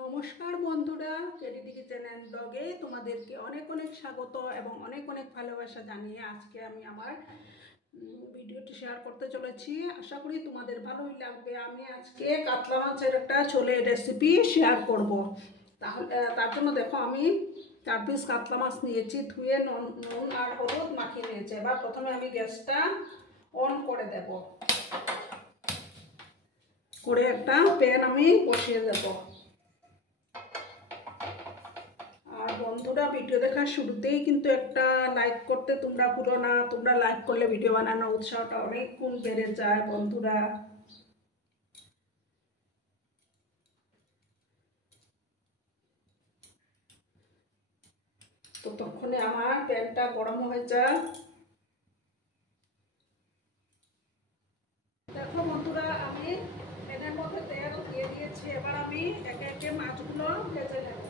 নমস্কার বন্ধুরা, KDD kitchen ব্লগে তোমাদেরকে অনেক অনেক স্বাগত এবং অনেক অনেক ভালোবাসা জানিয়ে আজকে আমি আমার ভিডিওটি শেয়ার করতে চলেছি। আশা করি তোমাদের ভালোই লাগবে। আমি আজকে কাতলা মাছের একটা ছোলের রেসিপি শেয়ার করব। তাহলে তার জন্য দেখো আমি 4 পিস কাতলা মাছ নিয়েছি, ধুয়ে নুন আর হলুদ মাখিয়ে নিয়েছি। এবার প্রথমে আমি গ্যাসটা অন করে দেব, করে একটা প্যান আমি বসিয়ে দেবো। আর বন্ধুরা, ভিডিও দেখার শুরুতেই কিন্তু একটা লাইক করতে তোমরা ভুলো না। তোমরা লাইক করলে ভিডিও বানানোর উৎসাহটা অনেক গুণ বেড়ে যায় বন্ধুরা। তো ততক্ষণে আমার প্যানটা গরম হয়ে যায়। দেখো বন্ধুরা, আমি প্যানের মধ্যে তেল দিয়ে দিয়েছি। এবার আমি একে একে মাছগুলো ভেজে নেব।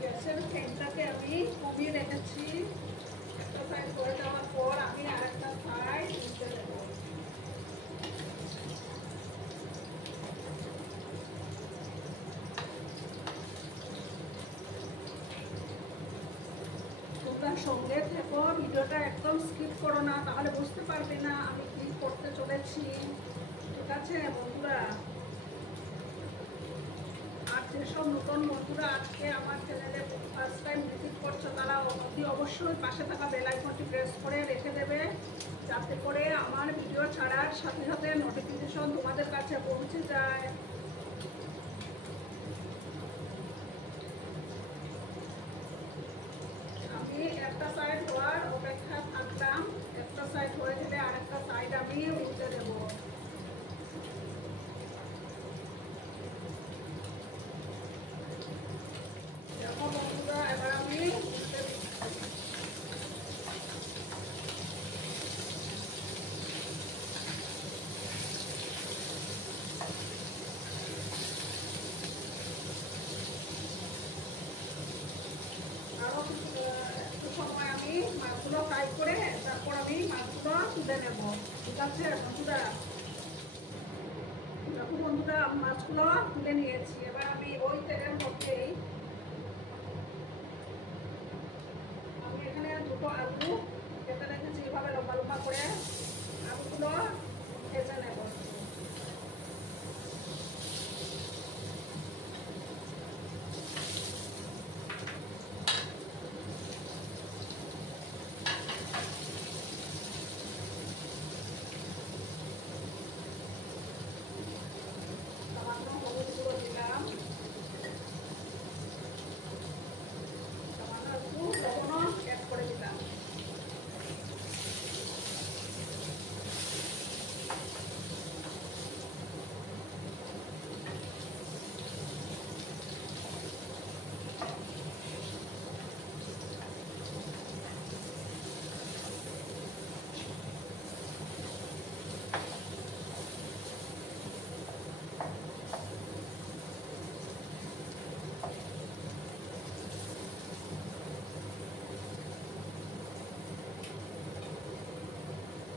গ্যাসের ফ্লেমটাকে আমি কমিয়ে রেখেছি। একটা সাইড হয়ে যাওয়ার পর আমি আরেকটা সাইড উল্টে দেব। তোমরা সঙ্গে থেকো, ভিডিওটা একদম স্কিপ করো না, তাহলে বুঝতে পারবে না আমি কি করতে চলেছি। ঠিক আছে বন্ধুরা? আর যেসব নতুন বন্ধুরা আজকে আমার চ্যানেলে ফার্স্ট টাইম ভিজিট করছো, তারা অতি অবশ্যই পাশে থাকা বেল আইকনটি প্রেস করে রেখে দেবে, যাতে করে আমার ভিডিও ছাড়ার সাথে সাথে নোটিফিকেশন তোমাদের কাছে পৌঁছে যায়। আমি একটা সাইড হওয়ার অপেক্ষা থাকলাম। একটা সাইড হয়ে গেলে আরেকটা সাইড আমি উল্টে দেবো। দেখো বন্ধুরা, এবার আমি উল্টে দিচ্ছি। আরো একটু সময় আমি মাছগুলো ফ্রাই করে তারপর আমি মাছগুলো তুলে নেব। ঠিক আছে বন্ধুরা? দেখো বন্ধুরা, মাছগুলো তুলে নিয়েছি। এবার আমি ওই তেলের মধ্যেই আমি এখানে দুটো আলু কেটে রেখেছি, এভাবে লম্বা লম্বা করে আলুগুলো ভেজে নেব। সামান্য হলুদ গুঁড়ো দিলাম, সামান্য একটু লবণও অ্যাড করে দিলাম।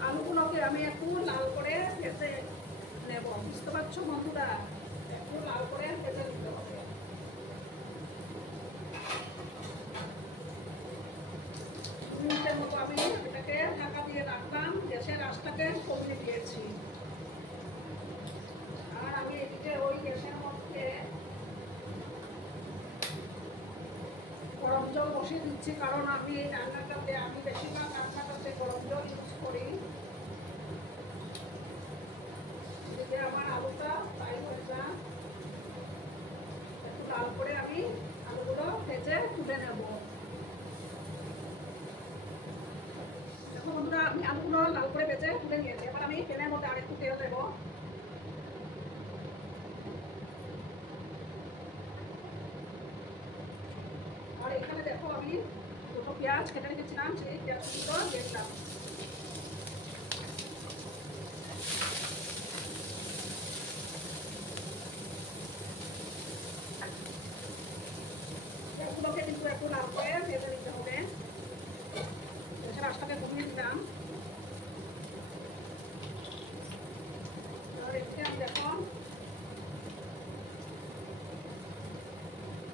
আলুগুলোকে আমি একটু লাল করে ভেজে নেব। বুঝতে পারছো বন্ধুরা? একটু লাল করে ভেজে নিতে হবে। 2 মিনিটের মতো আমি এটাকে ঢাকা দিয়ে রাখলাম। গ্যাসের আঁচটাকে কমিয়ে দিয়েছি। আর আমি এদিকে ওই গ্যাসের মধ্যে গরম জল বসিয়ে দিচ্ছি, কারণ আমি এই রান্নাটাতে আমি বেশিরভাগ রান্নাটাতে গরম জল ইউজ করি। এদিকে আমার আলুটা ফ্রাই হয়ে যায়। একটু লাল করে আমি আলুগুলো ভেজে তুলে নেব। দেখো বন্ধুরা, আমি আলুগুলো লাল করে ভেজে তুলে নিয়েছি। এবার আমি প্যানের মধ্যে আরেকটু তেল দেবো। আর এখানে দেখো আমি দুটো পেঁয়াজ কেটে রেখেছিলাম, সেই পেঁয়াজগুলো দিলাম। এগুলোকে কিন্তু একটু লাল করে ভেজে নিতে হবে। গ্যাসের আঁচটাকে কমিয়ে দিলাম। এদিকে আমি এখন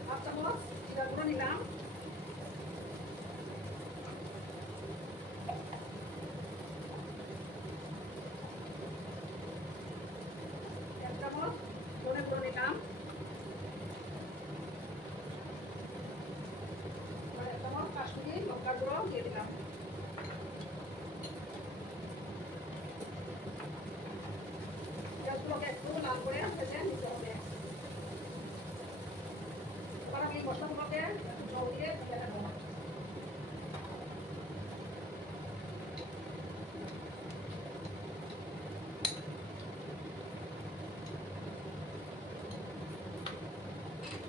হাফ চামচ জিরা গুঁড়ো নিলাম। এক চামচ ধনে গুঁড়ো নিলাম। এক চামচ কাশ্মীরি লঙ্কার গুঁড়ো দিয়ে দিলাম। পেঁয়াজগুলোকে একটু লাল করে ভেজে নিতে হবে। এবার আমি মশলাগুলোকে একটু জল দিয়ে ভেজে নেব।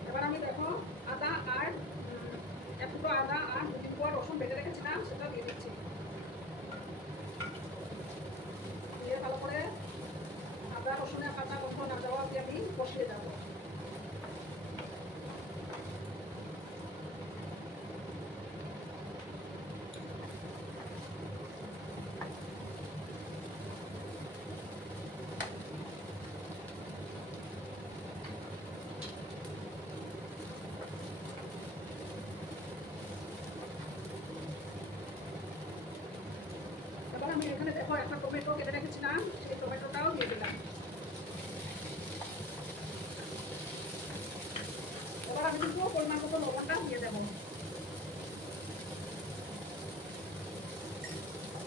এবার আমি দেখো আদা আর এক টুকরো আদা আর 2-3 কোয়া রসুন বেটে রেখেছিলাম, সেটা দিয়ে দিচ্ছি। দিয়ে ভালো করে আদা রসুনের কাঁচা গন্ধ না যাওয়া অবধি আমি কষিয়ে যাব। আমি এখানে দেখো একটা টমেটো কেটে রেখেছিলাম, সেই টমেটোটাও দিয়ে দিলাম। এবার আমি কিন্তু পরিমাণ মতো লবণটা দিয়ে দেবো।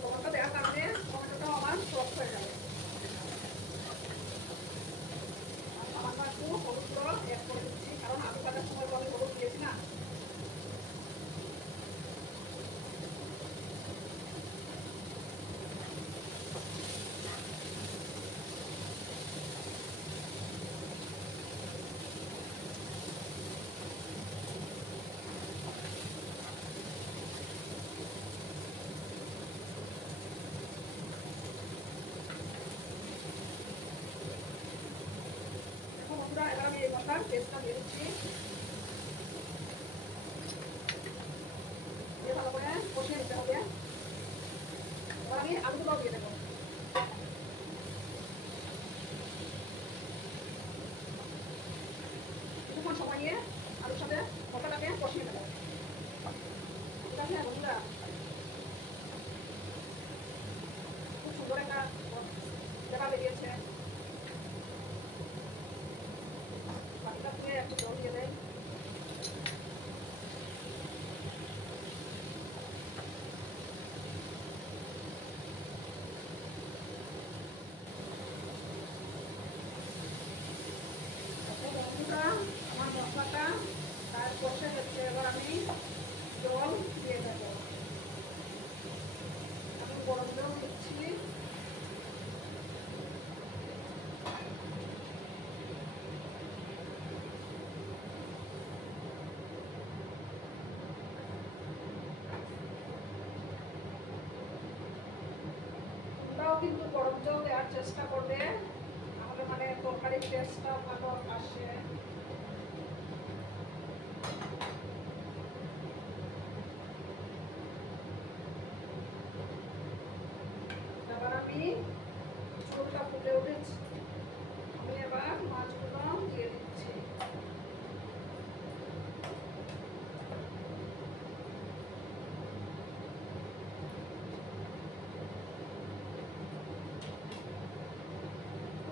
লবণটা দেওয়ার কারণে টমেটোটাও আমার সফট হয়ে যাবে। সামান্য একটু হলুদ গুঁড়ো অ্যাড করে দিচ্ছি, কারণ আলু ভাজার সময় তো আমি হলুদ দিয়েছি না। এবার আমি এই মশলার পেস্টটা দিয়ে দিচ্ছি। দিয়ে ভালো করে কষিয়ে নিতে হবে। এবার আমি আলুগুলো দিয়ে দেবো। কিছুক্ষণ সময় নিয়ে আলুর সাথে মশলাটাকে কষিয়ে নেবো। ঠিক আছে বন্ধুরা, খুব সুন্দর একটা ফ্লেভার বেরিয়েছে। বাকিটা ধুয়ে একটু জল দিয়ে দেয়। বন্ধুরা, আমার মশলাটা প্রায় কষে গেছে। এবার আমি জল দিয়ে দেবো। আমি গরম জল দিচ্ছি। তোমরাও কিন্তু গরম জল দেওয়ার চেষ্টা করবে, তাহলে মানে তরকারির টেস্টটা ভালো আসে। এবার আমি ঝোলটা ফুটে উঠেছি, আমি এবার মাছগুলো দিয়ে দিচ্ছি।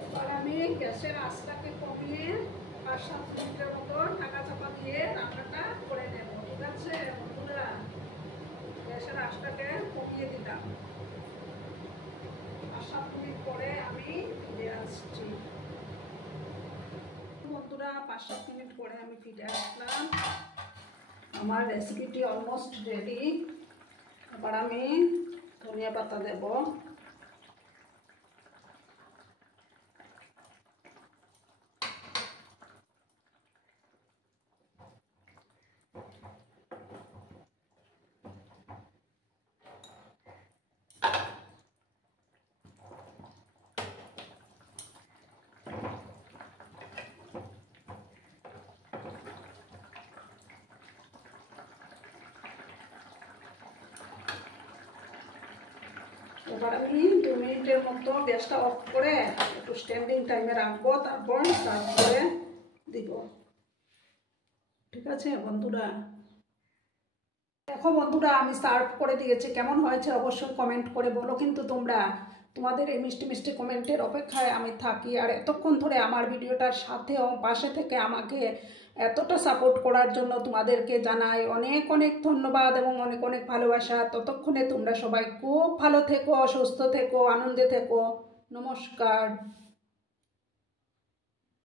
এবার আমি গ্যাসের আঁচটাকে কমিয়ে 5-7 মিনিটের মতো ঢাকা চাপা দিয়ে রান্নাটা করে নেব। ঠিক আছে বন্ধুরা, গ্যাসের আঁচটাকে কমিয়ে দিলাম। 5-7 মিনিট পরে আমি ফিরে আসছি। বন্ধুরা, 5-7 মিনিট পরে আমি ফিরে আসলাম। আমার রেসিপিটি অলমোস্ট রেডি। এবার আমি ধনিয়া পাতা দেব। এবার আমি 2 মিনিটের মতো গ্যাসটা অফ করে একটু স্ট্যান্ডিং টাইমে রাখবো, তারপর সার্ভ করে দিব। ঠিক আছে বন্ধুরা, দেখো বন্ধুরা আমি সার্ভ করে দিয়েছি, কেমন হয়েছে অবশ্যই কমেন্ট করে বলো কিন্তু তোমরা। তোমাদের এই মিষ্টি মিষ্টি কমেন্টের অপেক্ষায় আমি থাকি। আর এতক্ষণ ধরে আমার ভিডিওটার সাথেও পাশে থেকে আমাকে এতটা সাপোর্ট করার জন্য তোমাদেরকে জানাই অনেক অনেক ধন্যবাদ এবং অনেক অনেক ভালোবাসা। ততক্ষণে তোমরা সবাই খুব ভালো থেকো, সুস্থ থেকো, আনন্দে থেকো। নমস্কার।